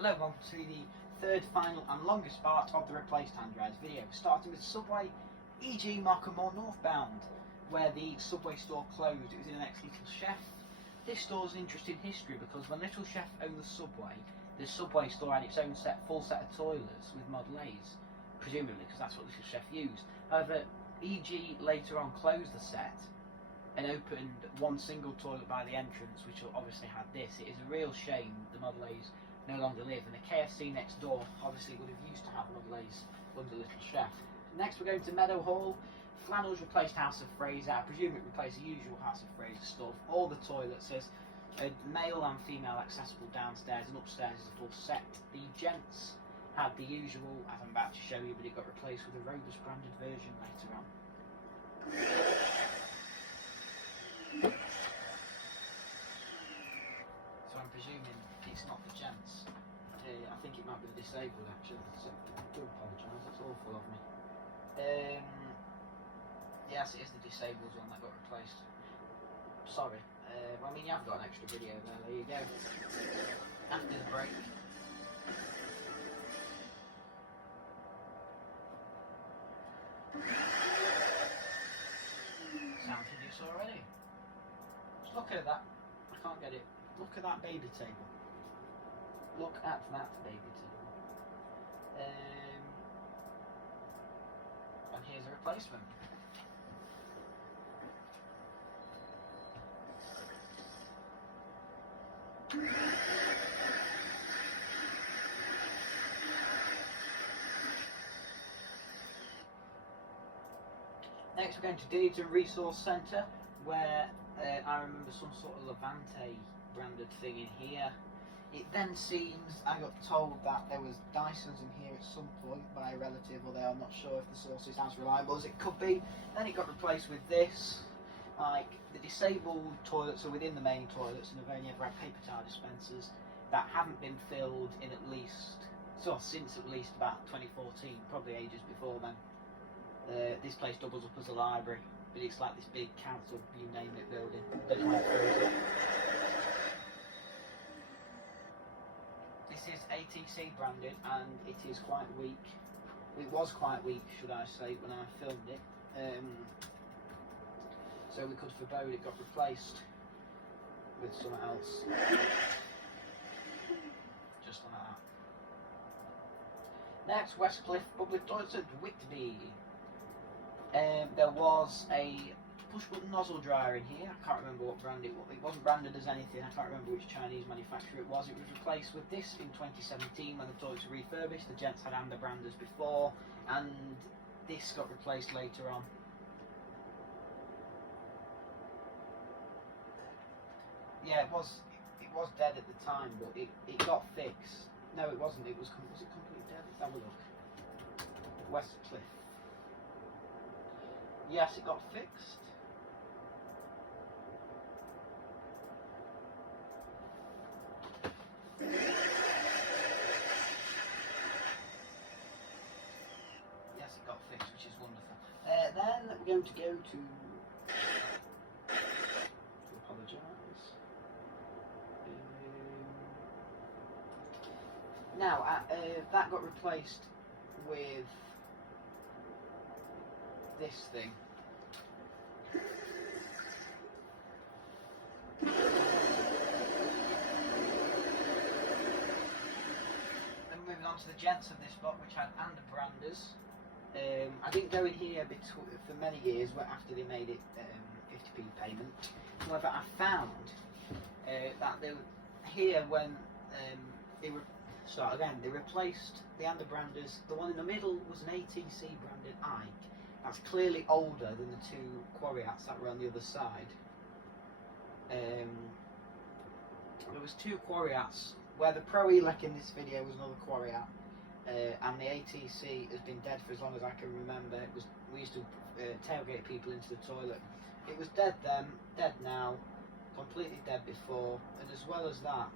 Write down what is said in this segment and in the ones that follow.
Hello, welcome to the third, final and longest part of the replaced handrails video, starting with Subway, e.g. Markham Moor northbound, where the Subway store closed. It was in the next Little Chef. This store's an interesting history because when Little Chef owned the Subway store had its own full set of toilets with Model A's, presumably because that's what Little Chef used. However, e.g. later on closed the set and opened one single toilet by the entrance, which obviously had this. It is a real shame the Model A's no longer live, and the KFC next door obviously would have used to have Model A's under Little Chef. Next we're going to Meadowhall. Flannels replaced House of Fraser. I presume it replaced the usual House of Fraser stuff. All the toilets, there's male and female accessible downstairs, and upstairs is a full set. The gents had the usual, as I'm about to show you, but it got replaced with a Robust branded version later on. So I'm presuming it's not the gents. I think it might be the disabled actually, so I do apologise, that's awful of me. Yes, it is the disabled one that got replaced. Sorry. Well, I mean, you have got an extra video there you go. After the break. Sound produce already. Just look at that. I can't get it. Look at that baby table. Look at that baby table. And here's a replacement. Next we're going to Digital Resource Centre, where I remember some sort of Levante branded thing in here. It then seems, I got told that there was Dysons in here at some point by a relative, although I'm not sure if the source is as reliable as it could be. Then it got replaced with this. Like, the disabled toilets are within the main toilets and have only ever had paper towel dispensers that haven't been filled in at least, since at least about 2014, probably ages before then. This place doubles up as a library, but it's like this big council, you name it, building. Don't know how it fills it. This is ATC branded and it is quite weak. It was quite weak, should I say, when I filmed it. So we could forebode it got replaced with something else. Just like that. Next, Westcliff Public Toilets at Whitby. There was a push-button nozzle dryer in here. I can't remember what brand it was. It wasn't branded as anything. I can't remember which Chinese manufacturer it was. It was replaced with this in 2017 when the toilets were refurbished. The gents had Amber branders before, and this got replaced later on. Yeah, it was dead at the time, but it got fixed. No, it wasn't. Was it completely dead? Let's have a look. Westcliff. Yes, it got fixed. Yes, it got fixed, which is wonderful. Then we're going to go to apologise. Now, that got replaced with this thing. Then moving on to the gents of this lot, which had Amber branders. I didn't go in here for many years after they made it 50p payment. However, I found that they were here when they replaced the Amber branders. The one in the middle was an ATC branded Ike. That's clearly older than the two Quarriats that were on the other side. There was two Quarriats, where the Pro Elec in this video was another Quarriat, and the ATC has been dead for as long as I can remember. We used to tailgate people into the toilet. It was dead then, dead now, completely dead before, and as well as that,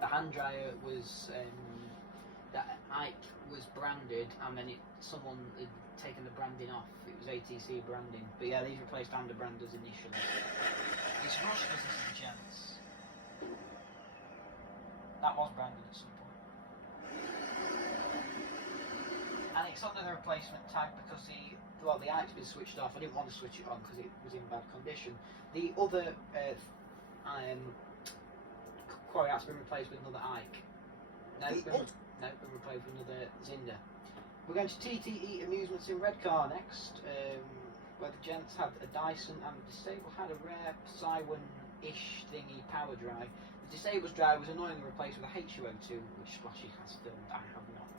the hand dryer was that Ike was branded, and then someone had taken the branding off. It was ATC branding, but yeah, these replaced Amber branders initially. It's rushed because this is the gents. That was branded at some point. And it's under the replacement tag because the Ike's been switched off. I didn't want to switch it on because it was in bad condition. The other quarry out's been replaced with another Ike. No, it's been replaced with another Zinder. We're going to TTE Amusements in Redcar next, where the gents had a Dyson and the disabled had a rare Cywin-ish thingy power drive. The disabled's drive was annoyingly replaced with a HUO2, which Splashy has filmed. I have not.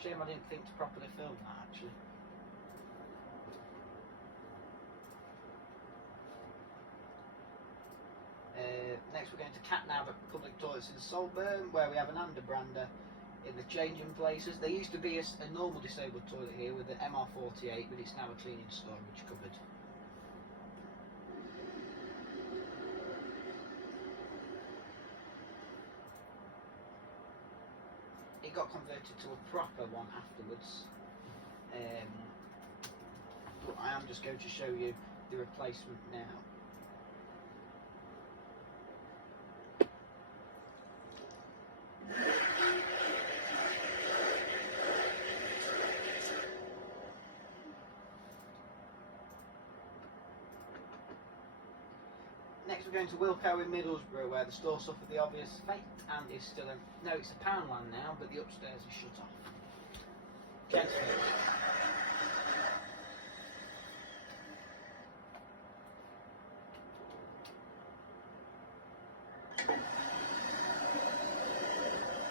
Shame I didn't think to properly film that, actually. Next we're going to Catnab at Public Toilets in Saltburn, where we have an underbrander in the changing places. There used to be a normal disabled toilet here with the MR48, but it's now a cleaning storage cupboard. It got converted to a proper one afterwards, but I am just going to show you the replacement now. Next we're going to Wilco in Middlesbrough, where the store suffered the obvious fate and is still a... No, it's a Poundland now, but the upstairs is shut off. Gents I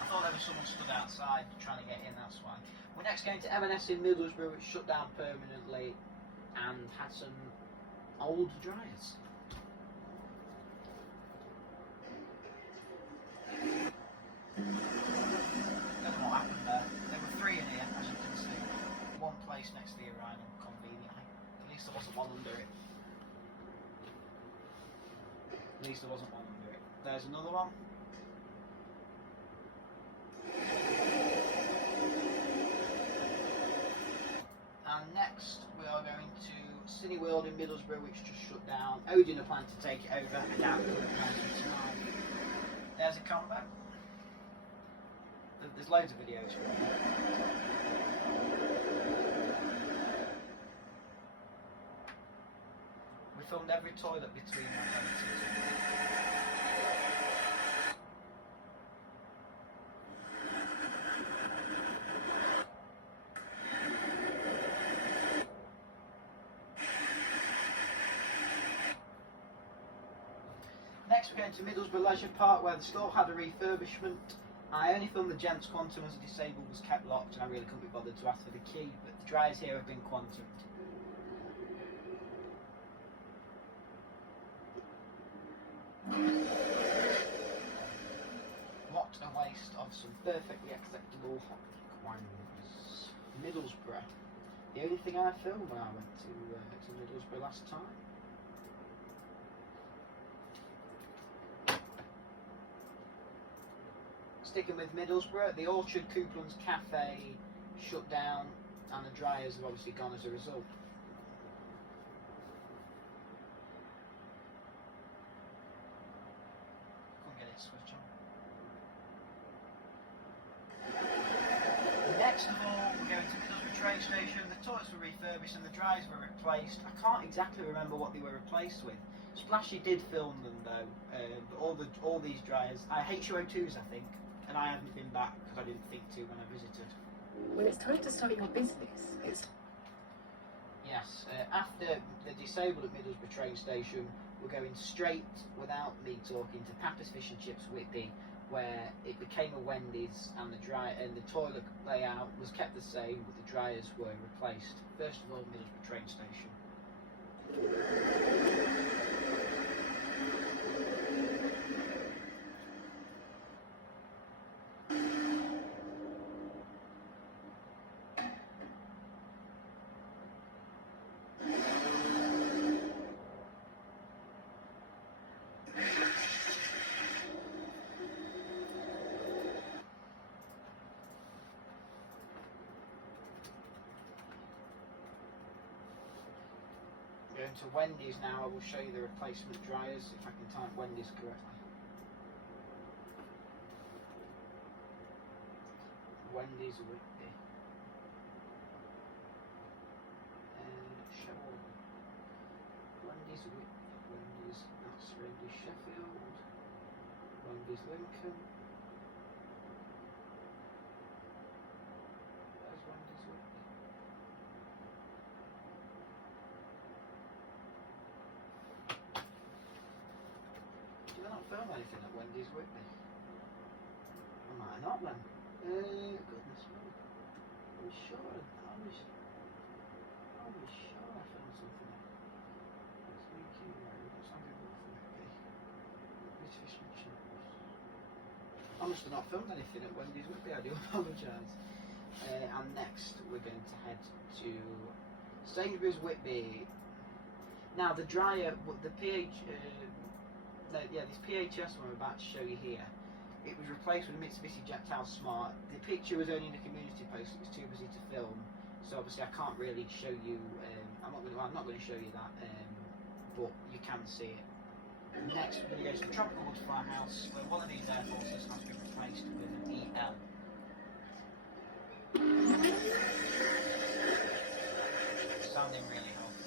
thought there was someone stood outside trying to get in, that's why. We're next going to M&S in Middlesbrough, which shut down permanently and had some old dryers. Don't know what happened there. There were three in here, as you can see. One placed next to the urinal, conveniently. At least there wasn't one under it. At least there wasn't one under it. There's another one. And next we are going to Cineworld in Middlesbrough, which just shut down. Odin are planning to take it over. I doubt it will be tonight. There's a combo. There's loads of videos from it. We filmed every toilet between them. Next we're going to Middlesbrough Leisure Park, where the store had a refurbishment. I only filmed the Gents Quantum as the disabled was kept locked and I really couldn't be bothered to ask for the key, but the dryers here have been quantumed. What a waste of some perfectly acceptable hot wangs. Middlesbrough. The only thing I filmed when I went to Middlesbrough last time. Sticking with Middlesbrough, the Orchard Butlins Cafe shut down and the dryers have obviously gone as a result. Couldn't get it to switch on. Next of all, we're going to Middlesbrough train station. The toilets were refurbished and the dryers were replaced. I can't exactly remember what they were replaced with. Splashy did film them though, but all these dryers, HUO2s I think. And I haven't been back because I didn't think to when I visited. When it's time to start your business, it's... Yes, after the disabled at Middlesbrough train station, we're going straight, without me talking, to Papa's Fish and Chips Whitby, where it became a Wendy's and the toilet layout was kept the same, but the dryers were replaced. First of all, Middlesbrough train station. going to Wendy's now. I will show you the replacement dryers if I can type Wendy's correctly. Wendy's Whitby. Sheffield. Wendy's Whitby. Wendy's, that's Wendy's Sheffield. Wendy's Lincoln. There's Wendy's Whitby. Do they not film anything at Wendy's Whitby? I might not then. Goodness me. I'm sure I was sure I found something. That's Leaky Road. That's not good enough for me. British Chips. I must have not filmed anything at Wendy's Whitby. I do apologise. And next we're going to head to Sainsbury's Whitby. Now the dryer, the this PHS one I'm about to show you here. It was replaced with a Mitsubishi Jet Smart. The picture was only in the community post. It was too busy to film, so obviously I can't really show you. I'm not going to show you that, but you can see it. Next, we're going to go to the Tropical Butterfly House, where one of these air forces has been replaced with an EL. Sounding really healthy.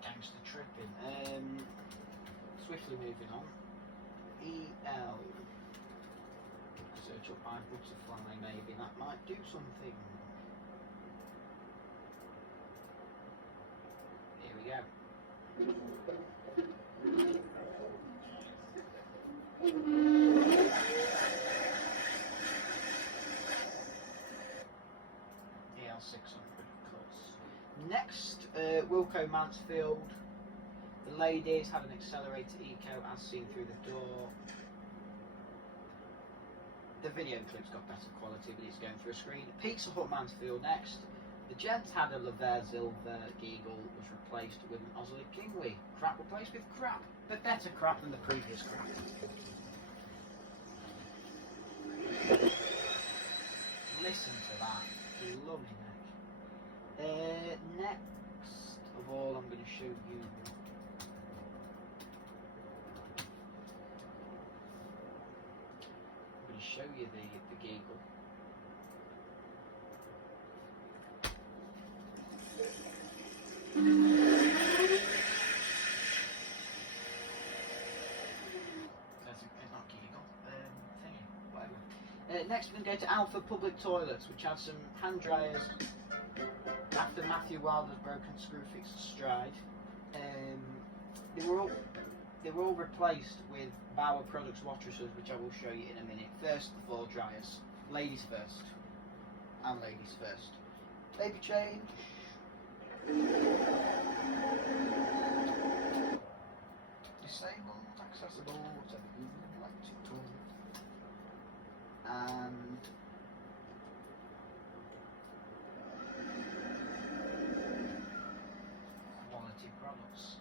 Gangster tripping. Swiftly moving on. EL. Search up my butterfly, maybe that might do something. Here we go. EL 600, of course. Next, Wilco Mansfield. The ladies had an accelerator eco as seen through the door. The video clip's got better quality, but it's going through a screen. Pizza Hut Mansfield next. The gents had a Lever Silver Geagle, was replaced with an Osley Kingly. Crap replaced with crap, but better crap than the previous crap. Listen to that. Lovely neck. Next of all, I'm going to show you. Show you the Geagle. That's not Geagle. Thingy, whatever. Next we're going to go to Alpha Public Toilets, which have some hand dryers after Matthew Wilder's broken screw fixed stride. They were all replaced with Bauer Products wateresses, which I will show you in a minute. First, the floor dryers. Ladies first. And ladies first. Baby change. Disabled, accessible, whatever you like to call it. And quality products.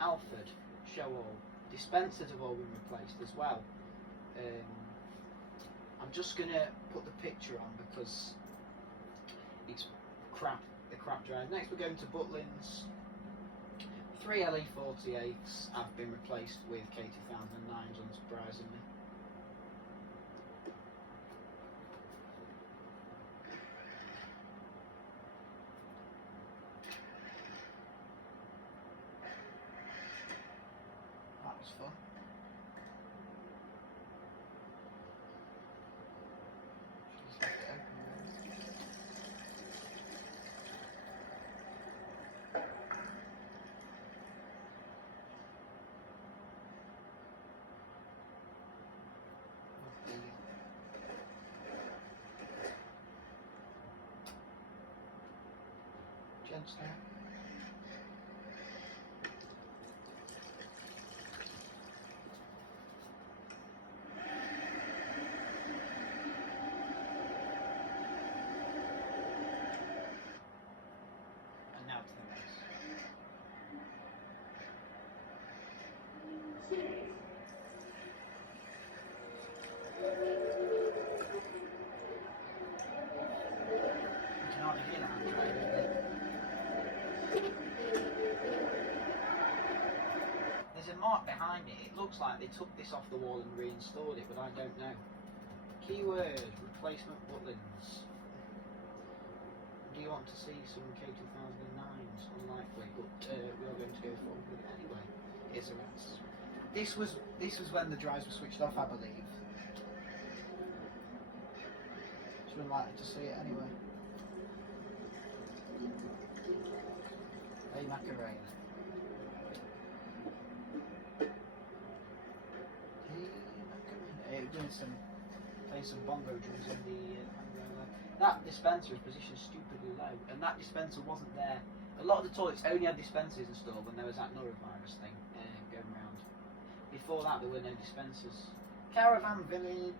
Alfred, show all. Dispensers have all been replaced as well. I'm just going to put the picture on because it's crap, the crap drive. Next we're going to Butlins. 3 LE48s have been replaced with K2009s, unsurprisingly. That was fun. Just left it open there. Gents there. And now to the race. art behind it. It looks like they took this off the wall and reinstalled it, but I don't know. Keyword, replacement Butlins. Do you want to see some K2009s? Unlikely, but we are going to go forward with it anyway. Here's a rest. This was when the drives were switched off, I believe. So we're likely to see it anyway. Hey Macarena. Playing some bongo drums on the umbrella. That dispenser is positioned stupidly low, and that dispenser wasn't there. A lot of the toilets only had dispensers installed when there was that norovirus thing going around. Before that, there were no dispensers. Caravan village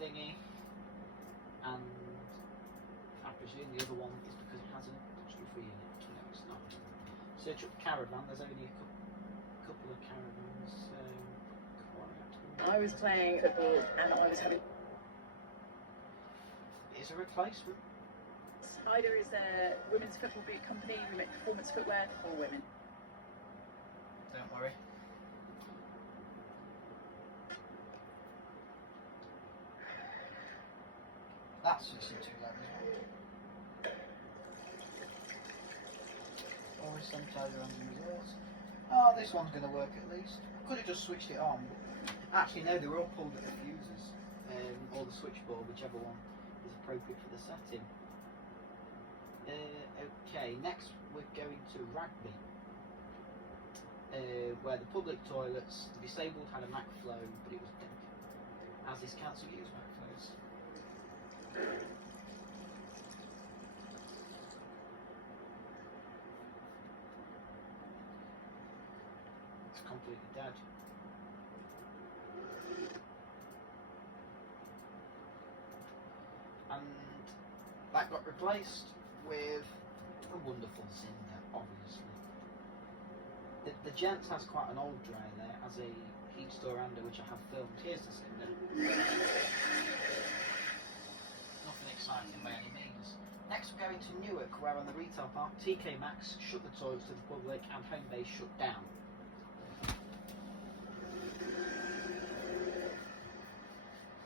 thingy, and I presume the other one is because it has an apostrophe in it. No, it's not. Search up caravan. There's only a couple of caravans. I was playing football and I was having. It's a replacement. Either is a women's football boot company who make performance footwear for women. Don't worry. That's just too low as well. Always some pleasure on the results. Oh, this one's going to work at least. I could have just switched it on, but actually no, they were all pulled at the fuses, or the switchboard, whichever one is appropriate for the setting. Okay, next we're going to Rugby, where the public toilets, the disabled had a Mac flow, but it was dead, as this council used Mac flows. It's completely dead. And that got replaced with a wonderful Cinder, obviously. The Gents has quite an old dryer there, as a heat store under which I have filmed. Here's the Cinder. Nothing exciting by any means. Next we're going to Newark, where on the retail park, TK Maxx shut the toilets to the public and home base shut down.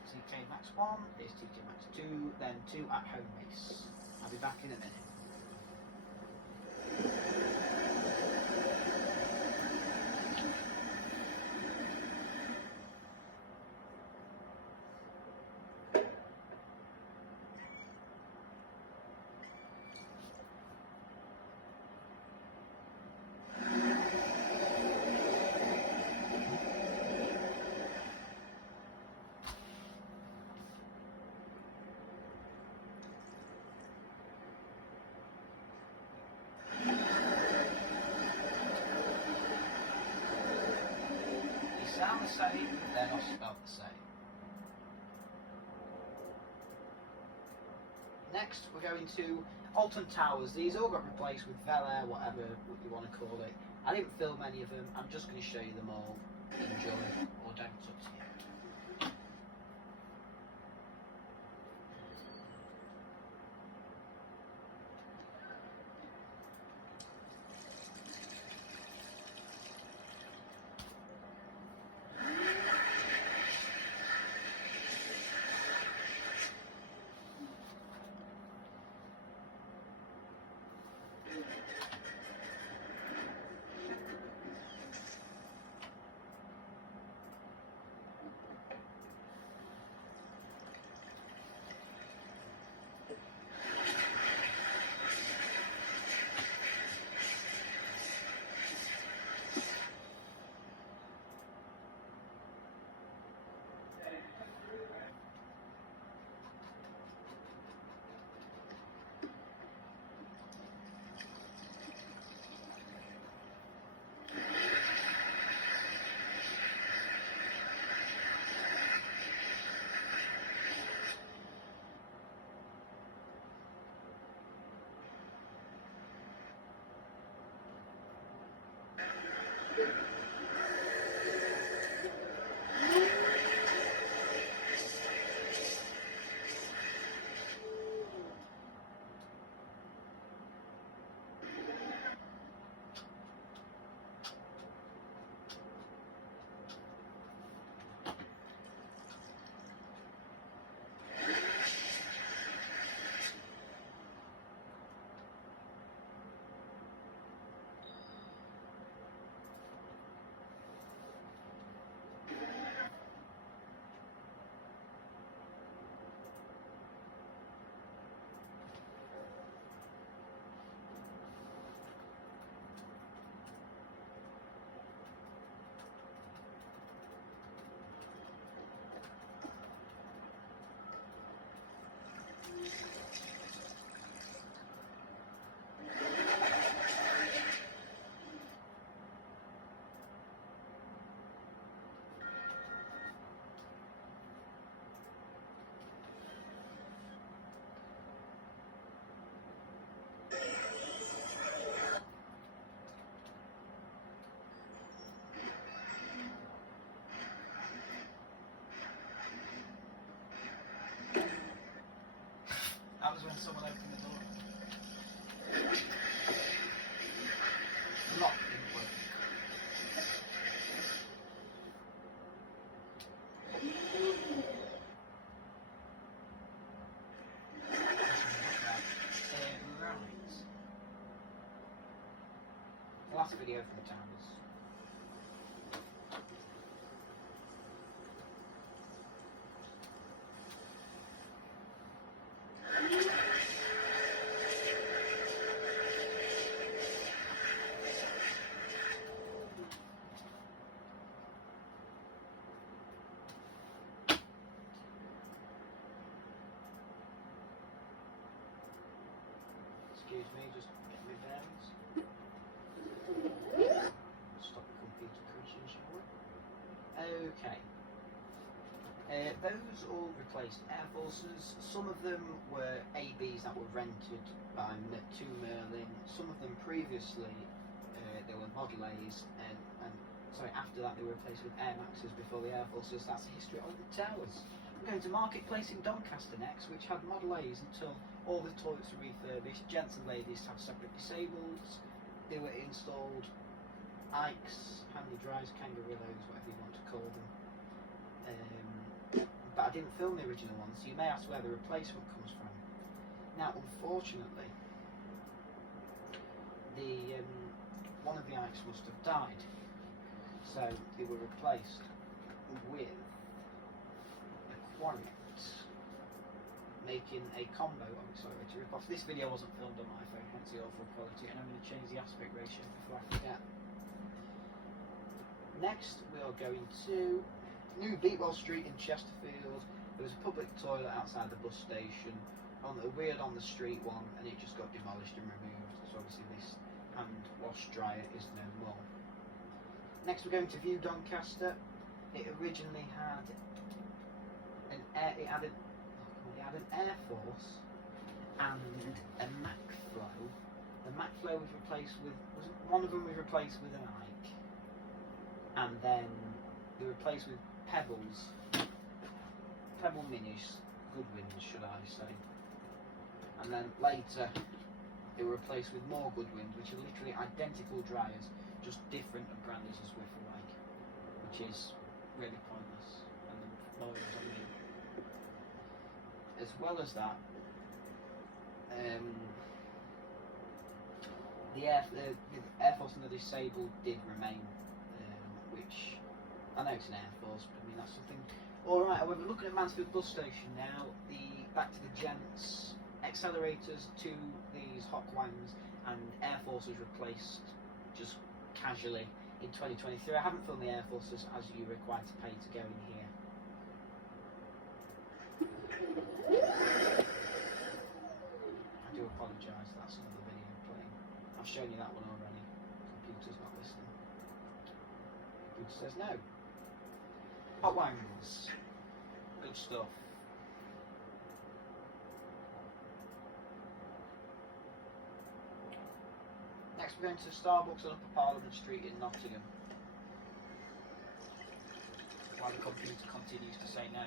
TK Maxx 1, here's TK Maxx 2, then 2 at home base. I'll be back in a minute. Sound the same, they're not spelled the same. Next, we're going to Alton Towers. These all got replaced with Bel Air, whatever you want to call it. I didn't film any of them. I'm just going to show you them all. Enjoy, or don't, it's up to you. That was when someone opened the door. The lock didn't work. Right. Last video from the Towers. Excuse me, just get my bearings. Stop the computer crashing, shall we? Okay. Those all replaced Air Forces. Some of them were ABs that were rented by to Merlin. Some of them previously they were Model A's, and sorry, after that they were replaced with Air Maxes before the Air Forces. That's the history of the Towers. We're going to Marketplace in Doncaster next, which had Model A's until all the toilets were refurbished. Gents and ladies have separate disables. They were installed Ikes, handy dries, kangarillos, whatever you want to call them. But I didn't film the original one, so you may ask where the replacement comes from. Now, unfortunately, the one of the Ikes must have died, so they were replaced with a Quarriot, making a combo of accelerator rip-off. This video wasn't filmed on my phone, hence the awful quality, and I'm going to change the aspect ratio before I forget. Next, we are going to New Beatwell Street in Chesterfield. There was a public toilet outside the bus station, a weird on the street one, and it just got demolished and removed. So obviously this hand wash dryer is no more. Next, we're going to View Doncaster. It originally had an Air Force and a Macflow. The Macflow was replaced with one of them was replaced with an Ike, and then they were replaced with Pebble Minis, Goodwins should I say, and then later they were replaced with more Goodwins, which are literally identical dryers, just different brands as Swift alike, which is really pointless, and the lawyers I mean. As well as that, the Air Force and the Disabled did remain, which I know it's an Air Force, but I mean that's something. Alright, however, looking at Mansfield bus station now, back to the gents, accelerators to these Hawkwangs and Air Forces replaced just casually in 2023. I haven't filmed the Air Forces as you're required to pay to go in here. I do apologise, that's another video playing. I've shown you that one already. Computer's not listening. Computer says no. Hotwangs. Good stuff. Next we're going to Starbucks on Upper Parliament Street in Nottingham. While the computer continues to say no.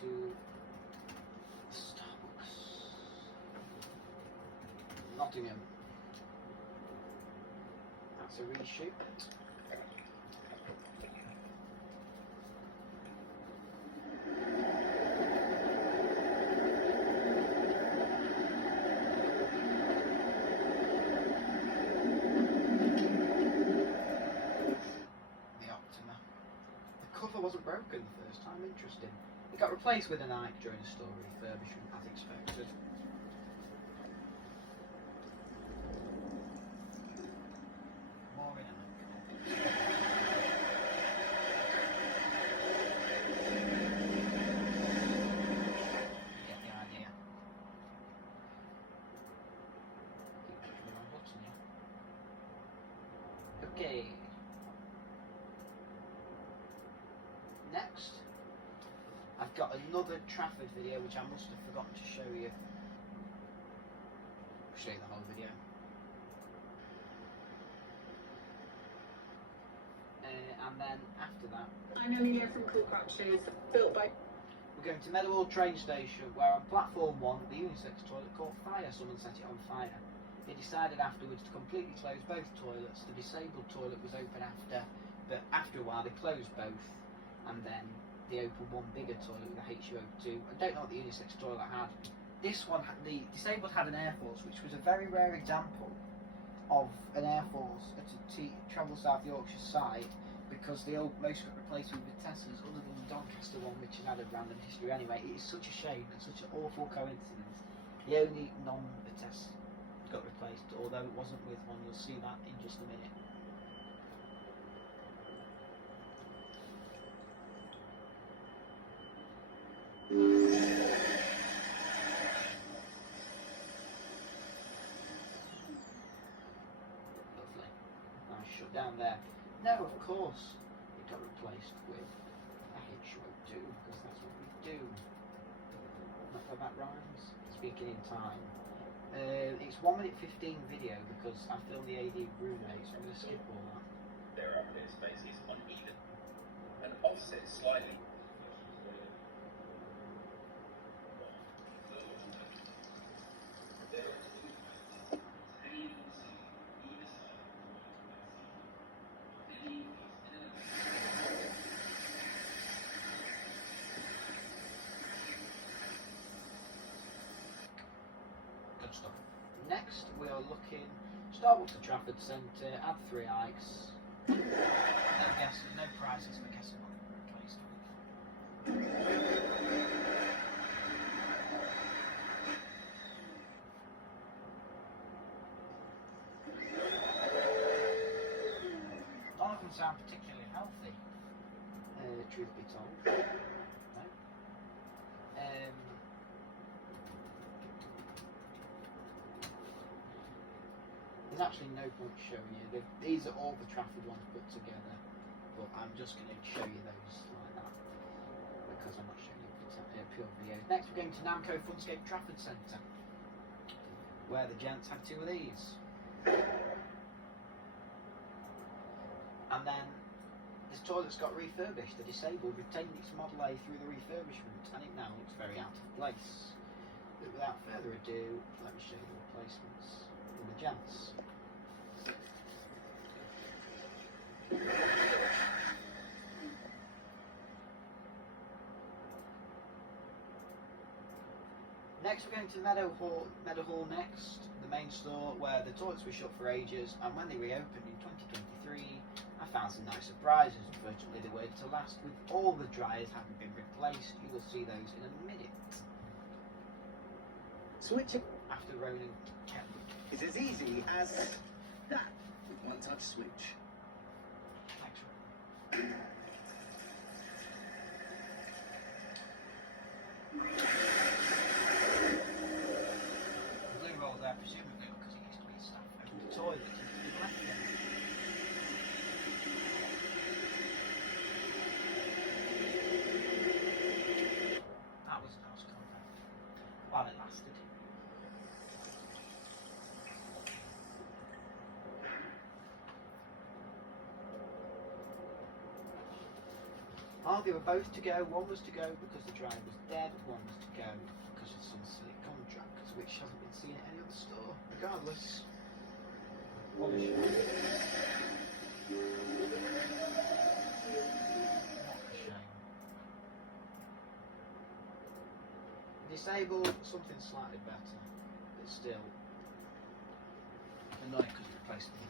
To Starbucks Nottingham. That's a reshoot. The Optima. The cover wasn't broken the first time, interesting. It got replaced with an Ike during the store refurbishment, as expected. More in You get the idea. Keep clicking the wrong button, yeah. Okay. Next, I've got another Trafford video which I must have forgotten to show you show you the whole video. And then after that, I'm Amelia from Cool Crutches, built by... we're going to Meadowhall train station, where on platform 1, the unisex toilet caught fire. Someone set it on fire. They decided afterwards to completely close both toilets. The disabled toilet was open after, but after a while they closed both, and then they opened one bigger toilet with a HUO2. I don't know what the unisex toilet had. This one, the disabled had an Air Force, which was a very rare example of an Air Force at a Travel South Yorkshire site, because most got replaced with Vitesses, other than the Doncaster one, which has had a random history anyway. It is such a shame and such an awful coincidence. The only non-Vitesse got replaced, although it wasn't with one. You'll see that in just a minute. Lovely. Nice shut down there. No, of course, it got replaced with a HUO2, because that's what we do. Not how that rhymes. Speaking in time. It's 1 minute 15 video, because I filmed the AD roommates, so I'm going to skip all that. There are clear spaces uneven and offset slightly. Good stuff. Next, we are looking. Start with the Trafford Centre, add 3 Ikes. No guesses, no prizes for guessing what we replaced with. None of them sound particularly healthy, truth be told. No. There's actually no point showing you. These are all the Trafford ones put together, but I'm just going to show you those like that, because I'm not showing you pure videos. Next we're going to Namco Funscape Trafford Centre, where the gents had 2 of these. And then this toilet's got refurbished. The disabled retained its Model A through the refurbishment, and it now looks very out of place. But without further ado, let me show you the replacements in the gents. Next we're going to Meadowhall next, the main store, where the toilets were shut for ages, and when they reopened in 2023, I found some nice surprises. Unfortunately they were to last, with all the dryers having been replaced. You will see those in a minute. Switch it. After Ronan kept It's as easy as that with one touch switch. The blue roll there, presumably because he used to be staff over the toilet and he left it. That was a nice contact while it lasted. Oh, they were both to go. One was to go because the driver was dead. One was to go because of some silly contract, which hasn't been seen at any other store. Regardless, what a shame. What a shame. Disabled, something slightly better, but still annoying because it replaced them.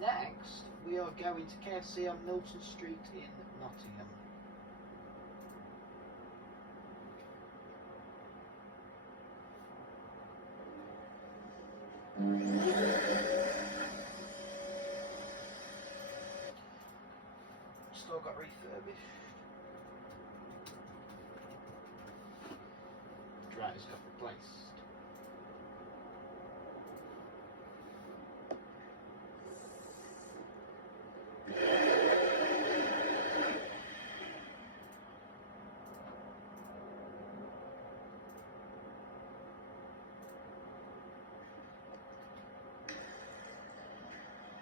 Next, we are going to KFC on Milton Street in Nottingham. Store got refurbished. Dryers got replaced.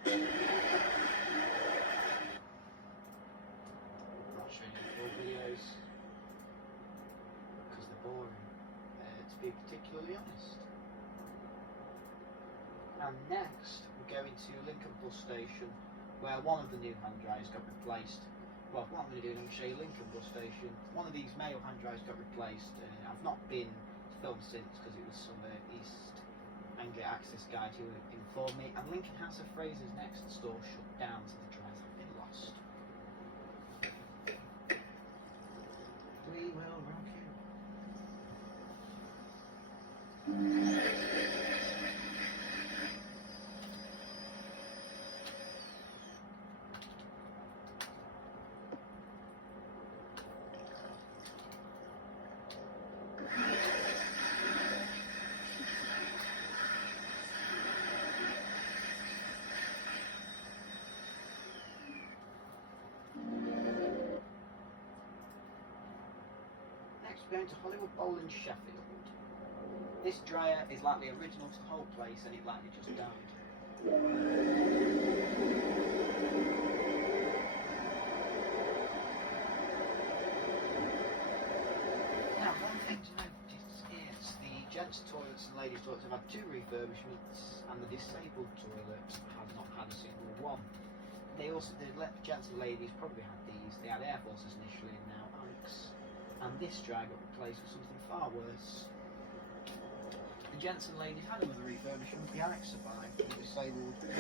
Not showing any full videos because they're boring, to be particularly honest. And next we're going to Lincoln bus station, where one of the new hand dryers got replaced. Well, what I'm going to do is I'm going to show you Lincoln bus station. One of these male hand dryers got replaced. I've not been to film since because it was some East Anglia Access guide who informed me. And Lincoln House of Fraser's next store shut down, so the dryers have been lost. We will rock you. Next we're going to Hollywood Bowl in Sheffield. This dryer is likely original to the whole place and it likely just died. Now, one thing to notice is the gents' toilets and ladies' toilets have had 2 refurbishments and the disabled toilet has not had a single one. They also, the gents and ladies probably had these. They had Air Forces initially and now Ike's. And this dryer got replaced with something far worse. The gents and ladies had another refurbishment, the Alex survived, and the disabled. And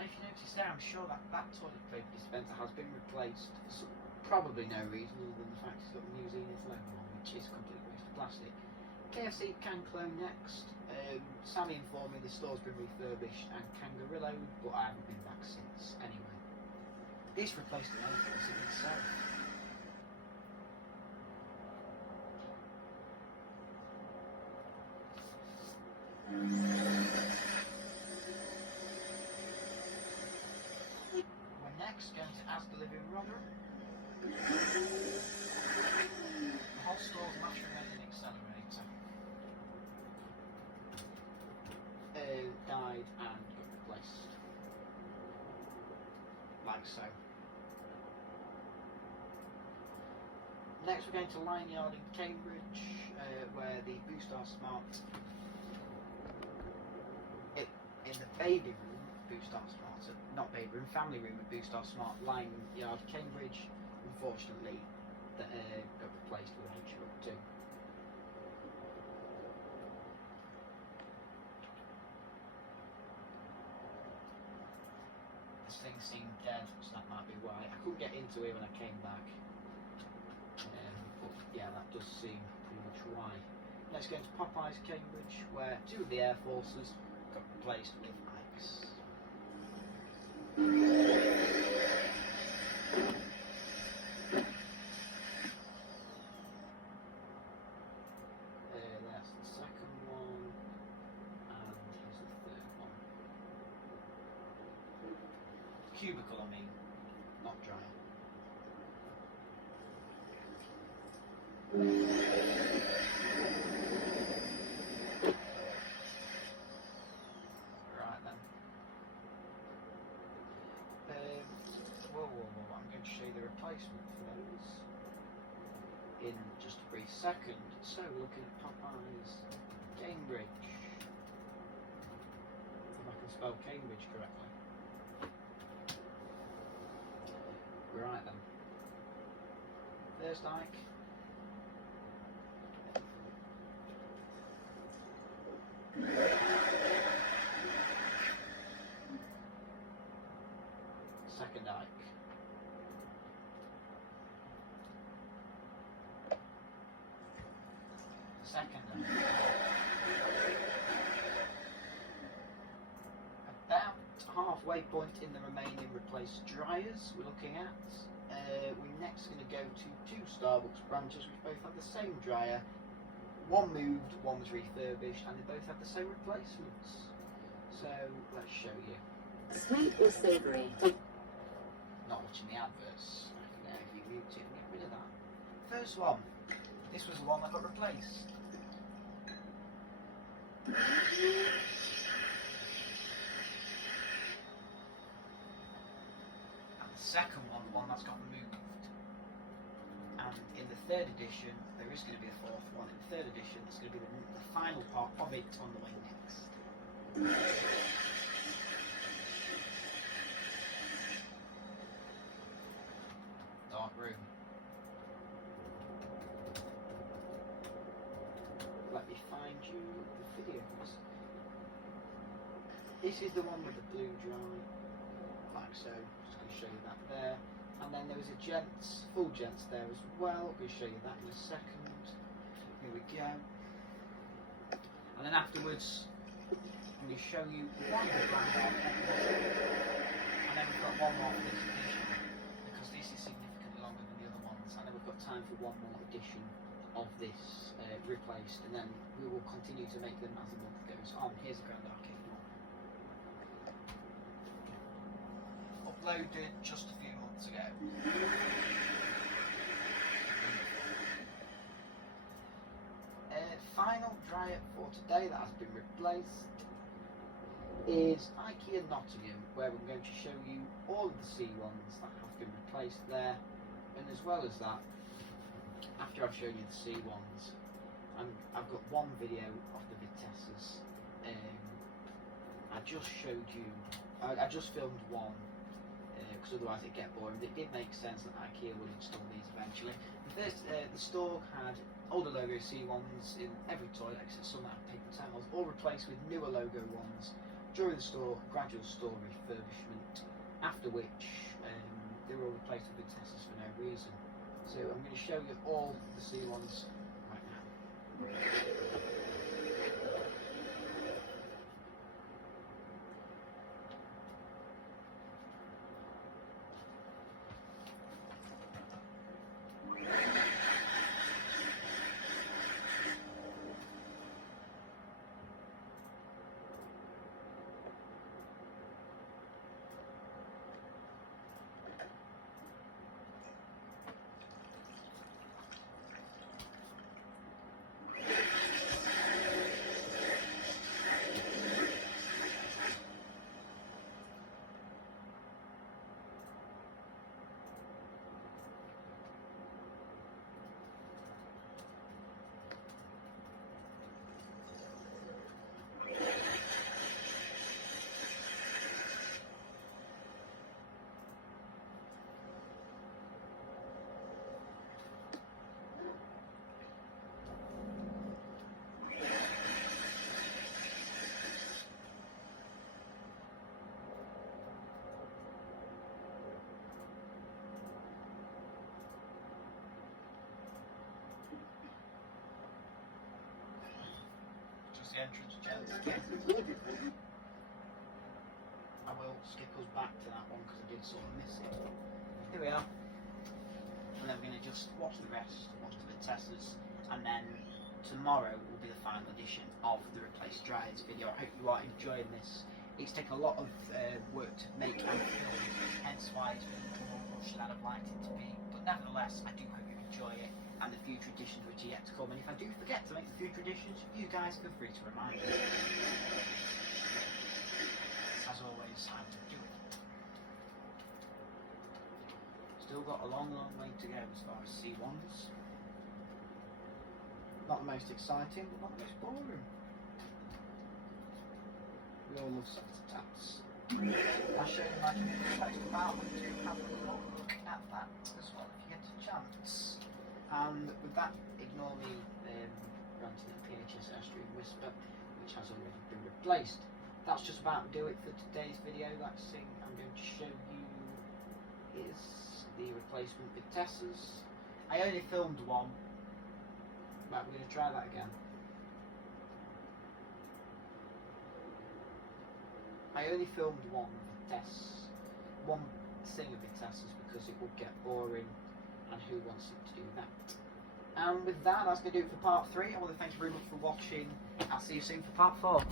if you notice there, I'm sure that toilet paper dispenser has been replaced for probably no reason other than the fact it's got the New Zealand logo on, which is complete waste of plastic. KFC can clone next. Sammy informed me the store's been refurbished and Kangarilloed, but I haven't been back since anyway. This replaced the Air Force in itself. We're next going to Asda Living Rotherham. The whole store's match remaining accelerator died and got replaced. Like so. Next we're going to Line Yard in Cambridge, where the Boostar Smart, in the baby room, Boostar Smart, not baby room, family room at Boostar Smart, Line Yard, Cambridge, unfortunately, got replaced with a HUP too. This thing seemed dead, so that might be why. I couldn't get into it when I came back. But yeah, that does seem pretty much why. Let's go to Popeyes Cambridge, where 2 of the Air Forces got replaced with Ike's. That's the second one, and here's the third one. Cubicle, I mean, not dryer. Right then. Whoa, I'm going to show you the replacement for those in just a brief second. So, looking at Popeyes Cambridge. If I can spell Cambridge correctly. Right then. There's Ike. Second Ike. Second Ike. About halfway point in the remaining replaced dryers we're looking at. We're next going to go to 2 Starbucks branches which both have the same dryer. One moved, one was refurbished, and they both have the same replacements. So, let's show you. Sweet or savoury? Not watching the adverts. If you mute it, get rid of that. First one. This was the one that got replaced. And the second one, the one that's got moved. And in the third edition, there is going to be a fourth one. In the third edition, it's going to be the final part of it on the way next. Dark room. Let me find you the videos. This is the one with the blue drive, like so. Just going to show you that there. And then there was a full gents there as well. I'm going to show you that in a second. Here we go. And then afterwards, I'm going to show you one more brand, and then we've got one more for this edition, because this is significantly longer than the other ones. And then we've got time for one more edition of this replaced, and then we will continue to make them as the month goes on. Here's a Grand Arcade one. Uploaded just a few months ago. Final dry-up for today that has been replaced is IKEA Nottingham, where I'm going to show you all of the C1s that have been replaced there, and as well as that, after I've shown you the C1s, I've got one video of the Vitesses. I just showed you, I just filmed one, because otherwise it'd get boring. But it did make sense that IKEA would install these eventually. The store had older logo C1s in every toilet except some that have paper towels, all replaced with newer logo ones during the store, gradual store refurbishment, after which they were all replaced with Vitesses for no reason. So I'm going to show you all the C1s right now. The entrance gents. I will skip us back to that one because I did sort of miss it. Here we are. And then we're going to just watch the rest, watch the Vitesses, and then tomorrow will be the final edition of the Replaced Dryers video. I hope you are enjoying this. It's taken a lot of work to make and film, hence why it's been a little more rushed than I'd liked it to be. But nevertheless, I do hope you enjoy it, and the future editions which are yet to come. And if I do forget to make the future editions, you guys feel free to remind me. As always, I will do it. Still got a long, long way to go as far as C1s. Not the most exciting, but not the most boring. We all love soft taps. I show you my text about them to have a look at that as well if you get a chance. And with that, ignore me ranting at PHS Stream Whisper, which has already been replaced. That's just about do it for today's video. That thing I'm going to show you is the replacement Vitesses. I only filmed one. Right, we're going to try that again. I only filmed one thing of Vitesses because it would get boring, and who wants it to do that? And with that, that's going to do it for part 3. I want to thank you very much for watching. I'll see you soon for part 4.